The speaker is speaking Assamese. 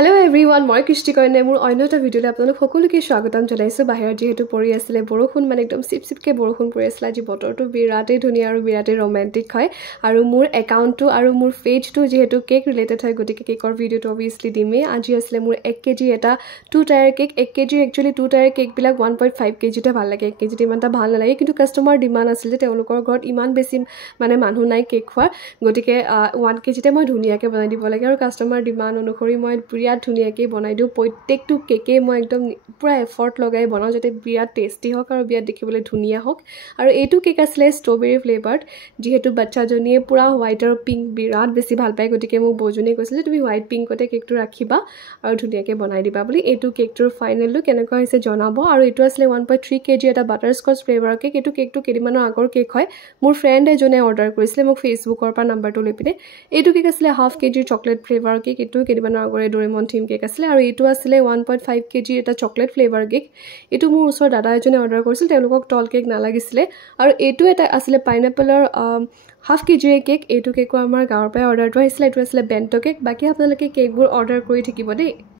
Hello everyone, মই কৃষ্টি কইনে মোৰ অন্য এটা ভিডিঅ'লৈ আপোনালোক সকলোকে স্বাগতম জনাইছো। বাহিৰত যেহেতু পৰি আছিল বৰষুণ মানে একদম চিপচিপকে বৰষুণ পৰি আছিল। আজি বতৰটো বিৰাটেই ধুনীয়া আৰু বিৰাটেই ৰোমান্টিক হয় আৰু মোৰ একাউণ্টটো আৰু মোৰ পেজটো যেহেতু কেক ৰিলেটেড হয় গতিকে কেকৰ ভিডিঅ'টো অবভিয়াছলি দিমেই। আজি আছিলে মোৰ 1 কেজি এটা 2 tier cake. 1 KG actually 2 tier কেকবিলাক 1.5 কেজিতে ভাল লাগে। 1 কেজিতে ইমান এটা ভাল নালাগে, কিন্তু কাষ্টমাৰ ডিমাণ্ড আছিল যে তেওঁলোকৰ ঘৰত ইমান বেছি মানে মানুহ নাই কেক খোৱাৰ, গতিকে 1 কেজিতে মই ধুনীয়াকৈ বনাই দিব লাগে আৰু কাষ্টমাৰ ডিমাণ্ড অনুসৰি মই বিৰাট ধুনীয়াকৈ বনাই দিওঁ। প্ৰত্যেকটো কেকেই মই একদম পুৰা এফৰ্ট লগাই বনাওঁ যাতে বিৰাট টেষ্টি হওক আৰু বিৰাট দেখিবলৈ ধুনীয়া হওক। আৰু এইটো কেক আছিলে ষ্ট্ৰবেৰী ফ্লেভাৰ্ড, যিহেতু বাচ্চাজনীয়ে পুৰা হোৱাইট আৰু পিংক বিৰাট বেছি ভাল পায়, গতিকে মোক বৌজনীয়ে কৈছিলে তুমি হোৱাইট পিংকতে কেকটো ৰাখিবা আৰু ধুনীয়াকৈ বনাই দিবা বুলি। এইটো কেকটোৰ ফাইনেল লুক কেনেকুৱা হৈছে জনাব। আৰু এইটো আছিলে 1.3 কেজি এটা বাটাৰস্কচ ফ্লেভাৰৰ কেক। এইটো কেকটো কেইদিনমানৰ আগৰ কেক হয়, মোৰ ফ্ৰেণ্ড এজনে অৰ্ডাৰ কৰিছিলে মোক ফেচবুকৰ পৰা নাম্বাৰটো লৈ পিনে। এইটো কেক আছিলে 1/2 কেজিৰ চকলেট ফ্লেভাৰৰ কেক। এইটো কেইদিনমানৰ আগৰে ডৰেমন থিম কেক আছিলে। আৰু এইটো আছিলে 1.5 কেজিৰ এটা চকলেট ফ্লেভাৰ কেক। এইটো মোৰ ওচৰৰ দাদা এজনে অৰ্ডাৰ কৰিছিল, তেওঁলোকক তল কেক নালাগিছিলে। আৰু এইটো এটা আছিলে পাইনাপলৰ 1/2 কেজিৰ কেক। এইটো কেকো আমাৰ গাঁৱৰ পৰাই অৰ্ডাৰটো আহিছিলে। এইটো আছিলে বেণ্ট কেক। বাকী আপোনালোকে কেকবোৰ অৰ্ডাৰ কৰি থাকিব দেই।